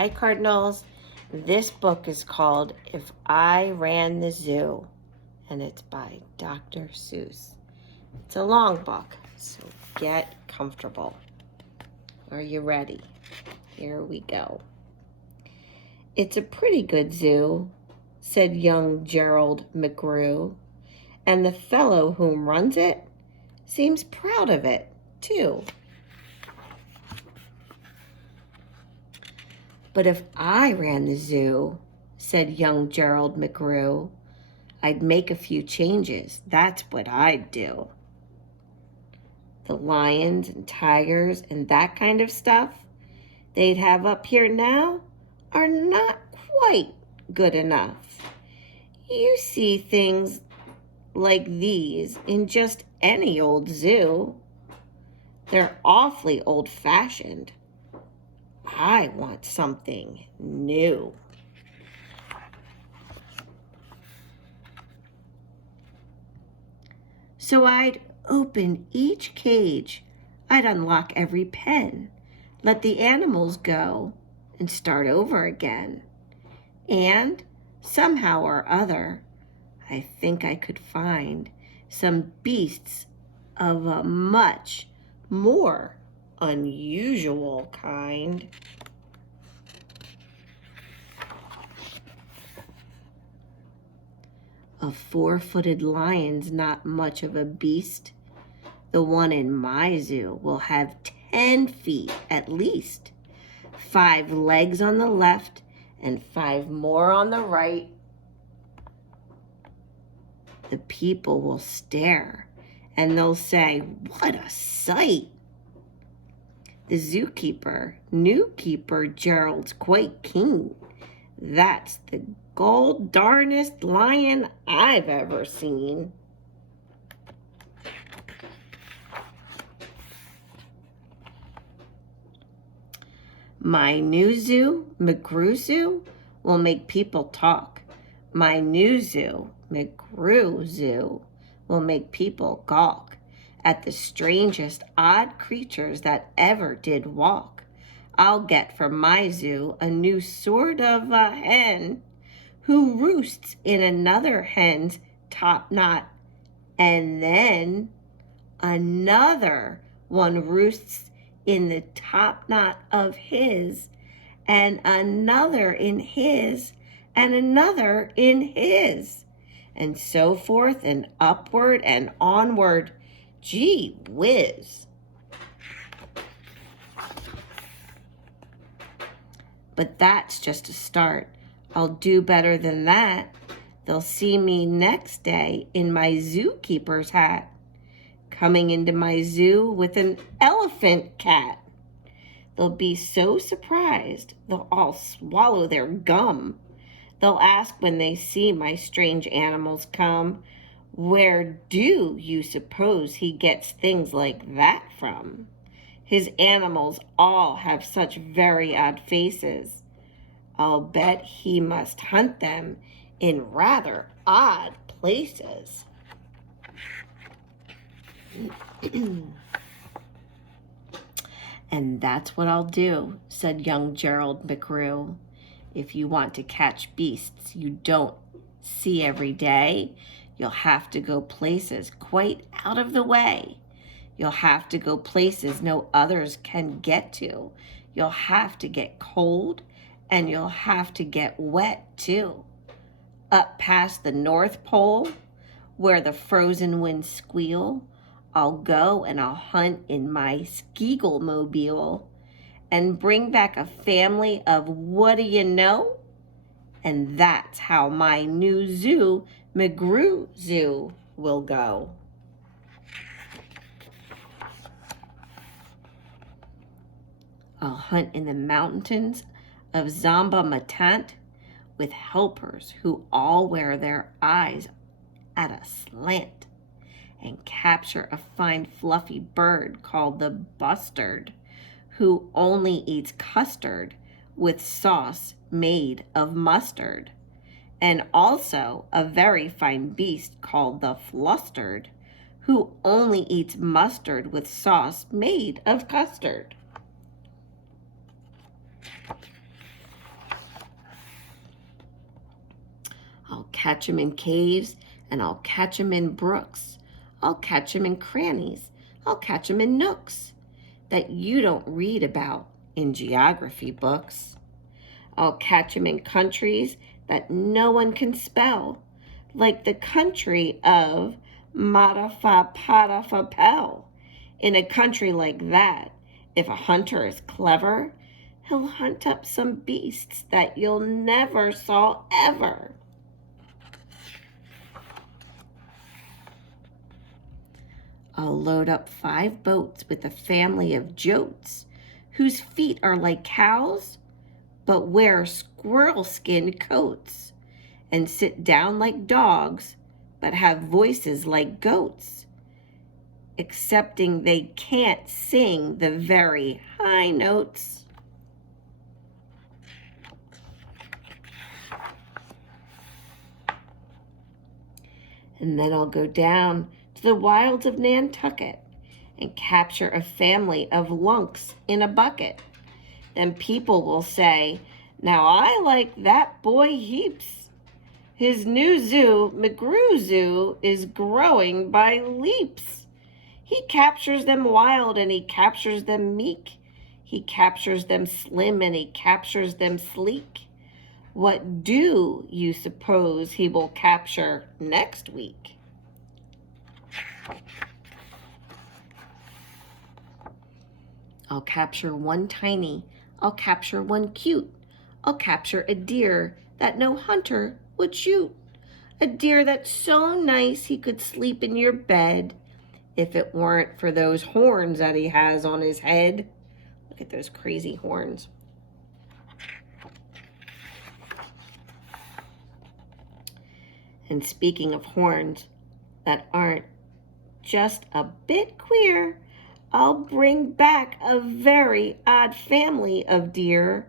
Hi, Cardinals. This book is called If I Ran the Zoo, and it's by Dr. Seuss. It's a long book, so get comfortable. Are you ready? Here we go. It's a pretty good zoo, said young Gerald McGrew, and the fellow whom runs it seems proud of it, too. But if I ran the zoo, said young Gerald McGrew, I'd make a few changes. That's what I'd do. The lions and tigers and that kind of stuff they'd have up here now are not quite good enough. You see things like these in just any old zoo. They're awfully old-fashioned. I want something new. So I'd open each cage. I'd unlock every pen, let the animals go, and start over again. And somehow or other, I think I could find some beasts of a much more unusual kind. A four-footed lion's not much of a beast. The one in my zoo will have 10 feet at least, 5 legs on the left and 5 more on the right. The people will stare and they'll say, "What a sight!" The zookeeper, new keeper Gerald's quite keen. That's the gold darnest lion I've ever seen. My new zoo, McGrew Zoo, will make people talk. My new zoo, McGrew Zoo, will make people gawk at the strangest odd creatures that ever did walk. I'll get for my zoo a new sort of a hen who roosts in another hen's top knot, and then another one roosts in the top knot of his, and another in his, and another in his, and so forth and upward and onward. Gee whiz. But that's just a start. I'll do better than that. They'll see me next day in my zookeeper's hat, coming into my zoo with an elephant cat. They'll be so surprised, they'll all swallow their gum. They'll ask when they see my strange animals come, "Where do you suppose he gets things like that from? His animals all have such very odd faces. I'll bet he must hunt them in rather odd places." "And that's what I'll do," said young Gerald McGrew. "If you want to catch beasts you don't see every day, you'll have to go places quite out of the way. You'll have to go places no others can get to. You'll have to get cold, and you'll have to get wet too. Up past the North Pole, where the frozen winds squeal, I'll go and I'll hunt in my Skeagol-mobile and bring back a family of what do you know? And that's how my new zoo, McGrew Zoo, will go." I'll hunt in the mountains of Zomba-Matant with helpers who all wear their eyes at a slant, and capture a fine fluffy bird called the bustard, who only eats custard with sauce made of mustard, and also a very fine beast called the flustered, who only eats mustard with sauce made of custard. catch 'em in caves, and I'll catch 'em in brooks. I'll catch 'em in crannies. I'll catch 'em in nooks that you don't read about in geography books. I'll catch 'em in countries that no one can spell, like the country of Matapapel. In a country like that, if a hunter is clever, he'll hunt up some beasts that you'll never saw ever. I'll load up 5 boats with a family of jotes whose feet are like cows but wear squirrel skin coats, and sit down like dogs but have voices like goats, excepting they can't sing the very high notes. And then I'll go down to the wilds of Nantucket and capture a family of lunks in a bucket. Then people will say, "Now I like that boy heaps. His new zoo, McGrew Zoo, is growing by leaps. He captures them wild and he captures them meek. He captures them slim and he captures them sleek. What do you suppose he will capture next week?" I'll capture one tiny. I'll capture one cute. I'll capture a deer that no hunter would shoot. A deer that's so nice he could sleep in your bed if it weren't for those horns that he has on his head. Look at those crazy horns. And speaking of horns that aren't just a bit queer, I'll bring back a very odd family of deer.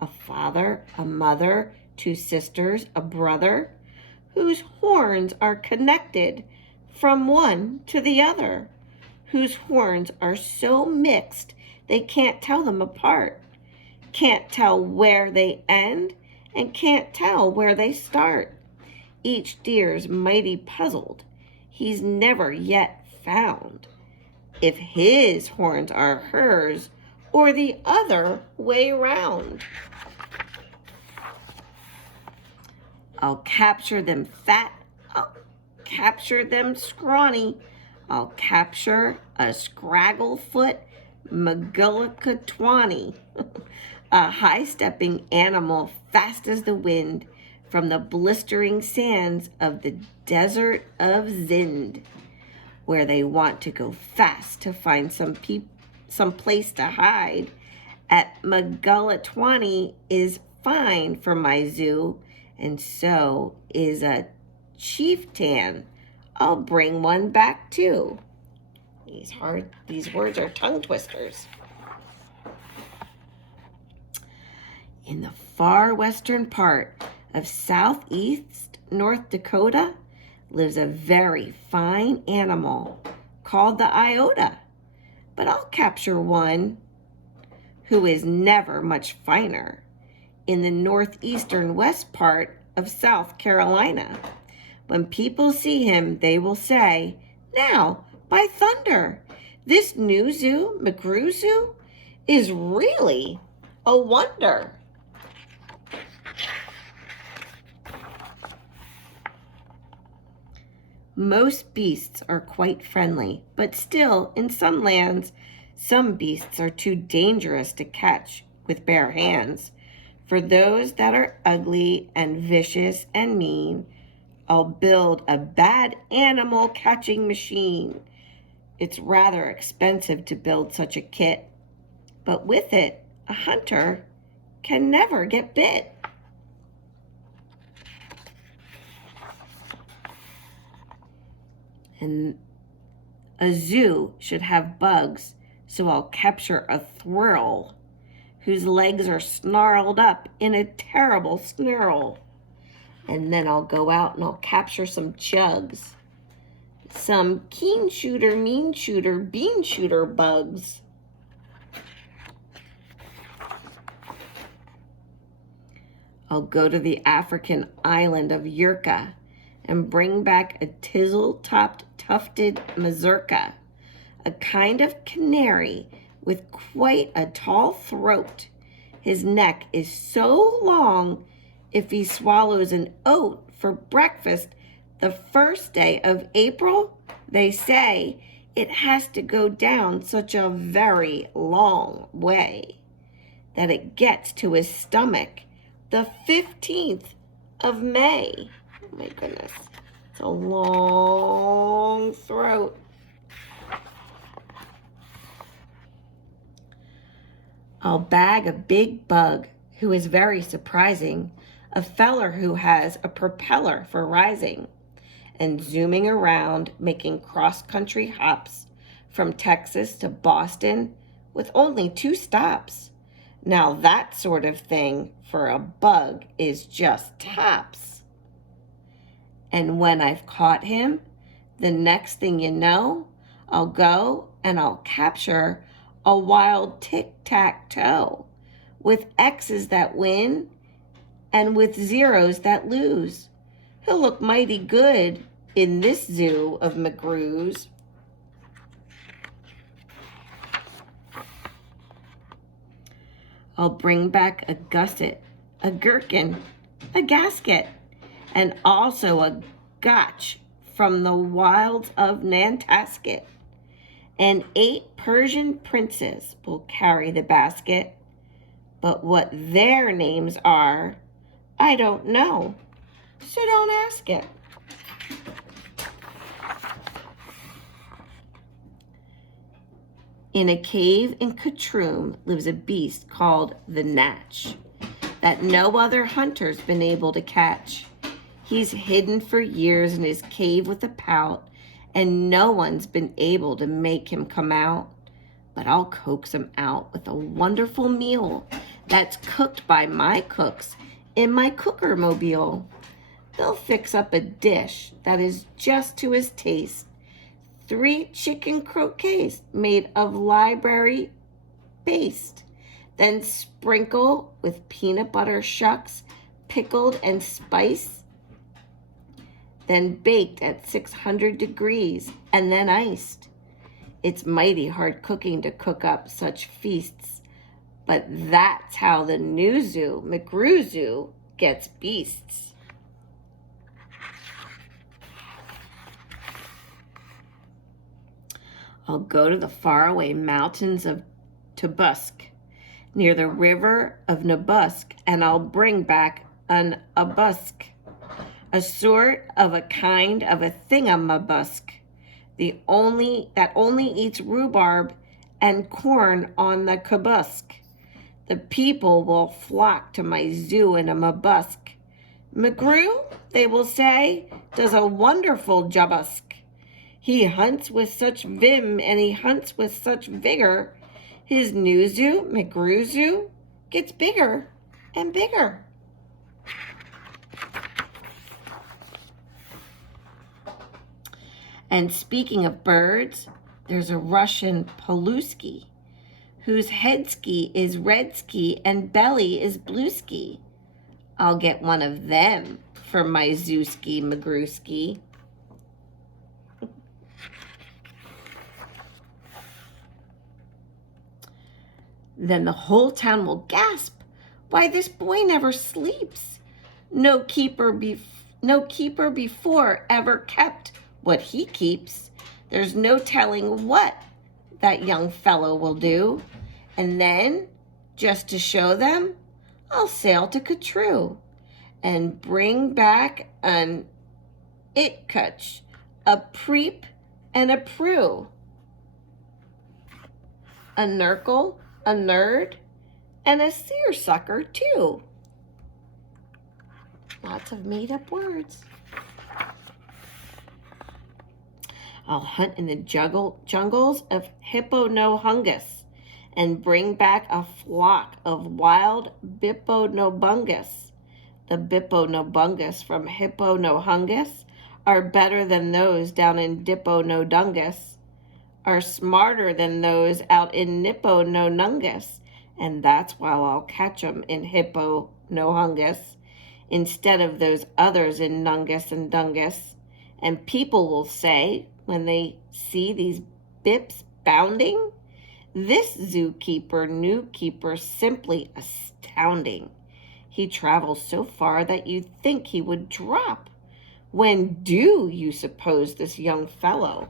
A father, a mother, 2 sisters, a brother, whose horns are connected from one to the other, whose horns are so mixed they can't tell them apart, can't tell where they end, and can't tell where they start. Each deer's mighty puzzled. He's never yet found if his horns are hers or the other way round. I'll capture them fat. I'll capture them scrawny. I'll capture a scragglefoot Magullicatwani, a high-stepping animal fast as the wind from the blistering sands of the desert of Zend, where they want to go fast to find some place to hide. At Magullicatwani is fine for my zoo, and so is a chieftain. I'll bring one back too. These words are tongue twisters. In the far western part of southeast North Dakota lives a very fine animal called the iota. But I'll capture one who is never much finer in the northeastern west part of South Carolina. When people see him, they will say, "Now, by thunder, this new zoo, McGrew Zoo, is really a wonder." Most beasts are quite friendly, but still, in some lands, some beasts are too dangerous to catch with bare hands. For those that are ugly and vicious and mean, I'll build a bad animal catching machine. It's rather expensive to build such a kit, but with it, a hunter can never get bit. And a zoo should have bugs, so I'll capture a thwirl whose legs are snarled up in a terrible snarl. And then I'll go out and I'll capture some chugs, some keen shooter, mean shooter, bean shooter bugs. I'll go to the African island of Yurka and bring back a tizzle-topped tufted mazurka, a kind of canary with quite a tall throat. His neck is so long, if he swallows an oat for breakfast the first day of April, they say it has to go down such a very long way that it gets to his stomach the 15th of May. Oh my goodness, it's a long throat. I'll bag a big bug who is very surprising, a feller who has a propeller for rising, and zooming around, making cross-country hops from Texas to Boston with only 2 stops. Now that sort of thing for a bug is just tops. And when I've caught him, the next thing you know, I'll go and I'll capture a wild tic-tac-toe with X's that win and with zeros that lose. He'll look mighty good in this zoo of McGrews. I'll bring back a gusset, a gherkin, a gasket, and also a gotch from the wilds of Nantasket. And 8 Persian princes will carry the basket, but what their names are, I don't know, so don't ask it. In a cave in Khatrum lives a beast called the Natch that no other hunter's been able to catch. He's hidden for years in his cave with a pout, and no one's been able to make him come out. But I'll coax him out with a wonderful meal that's cooked by my cooks in my cooker-mobile. They'll fix up a dish that is just to his taste. 3 chicken croquettes made of library paste, then sprinkle with peanut butter shucks, pickled and spiced, then baked at 600 degrees and then iced. It's mighty hard cooking to cook up such feasts, but that's how the new zoo, McGrew Zoo, gets beasts. I'll go to the faraway mountains of Tobusk, near the river of Nabusk, and I'll bring back an abusk, a sort of a kind of a thingamabusk, that only eats rhubarb and corn on the kabusk. The people will flock to my zoo in a mabusk. McGrew, they will say, does a wonderful jobusk. He hunts with such vim and he hunts with such vigor. His new zoo, McGrew Zoo, gets bigger and bigger. And speaking of birds, there's a Russian Paluski, whose head ski is red ski and belly is blue ski. I'll get one of them for my Zooski McGrewski. Then the whole town will gasp, why this boy never sleeps. No keeper before ever kept what he keeps. There's no telling what that young fellow will do. And then, just to show them, I'll sail to Khatru and bring back an itkutch, a preep, and a prue, a nurgle, a nerd, and a seersucker too. Lots of made-up words. I'll hunt in the jungles of Hipponohungus and bring back a flock of wild Biponobungus. The Biponobungus from Hipponohungus are better than those down in Diponodungus, are smarter than those out in Nippononungus, and that's why I'll catch 'em in Hipponohungus. instead of those others in Nungus and Dungus. And people will say, when they see these bips bounding, this zookeeper, new keeper, simply astounding. He travels so far that you'd think he would drop. When do you suppose this young fellow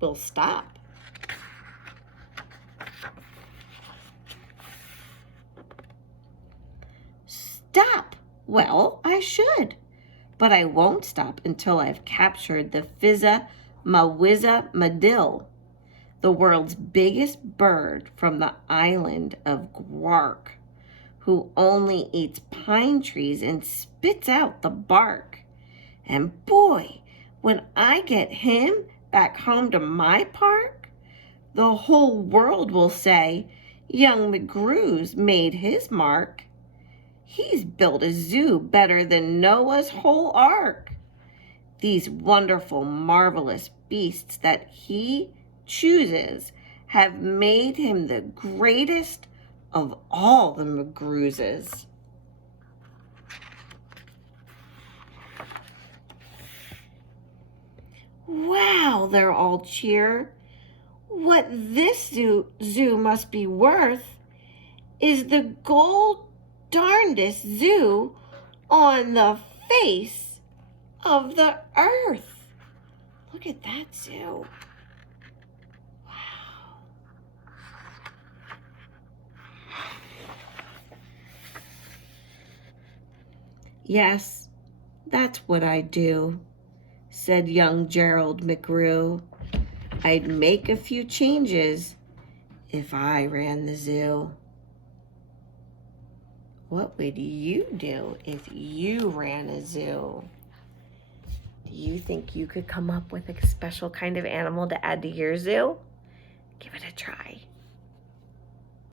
will stop? Stop! Well, I should. But I won't stop until I've captured the Fizza Mawizza Madill, the world's biggest bird from the island of Gwark, who only eats pine trees and spits out the bark. And boy, when I get him back home to my park, the whole world will say, young McGrew's made his mark. He's built a zoo better than Noah's whole ark. These wonderful, marvelous beasts that he chooses have made him the greatest of all the McGrewses. Wow, they're all cheer. What this zoo must be worth is the gold darndest zoo on the face of the earth. Look at that zoo. Wow. Yes, that's what I'd do, said young Gerald McGrew. I'd make a few changes if I ran the zoo. What would you do if you ran a zoo? Do you think you could come up with a special kind of animal to add to your zoo? Give it a try.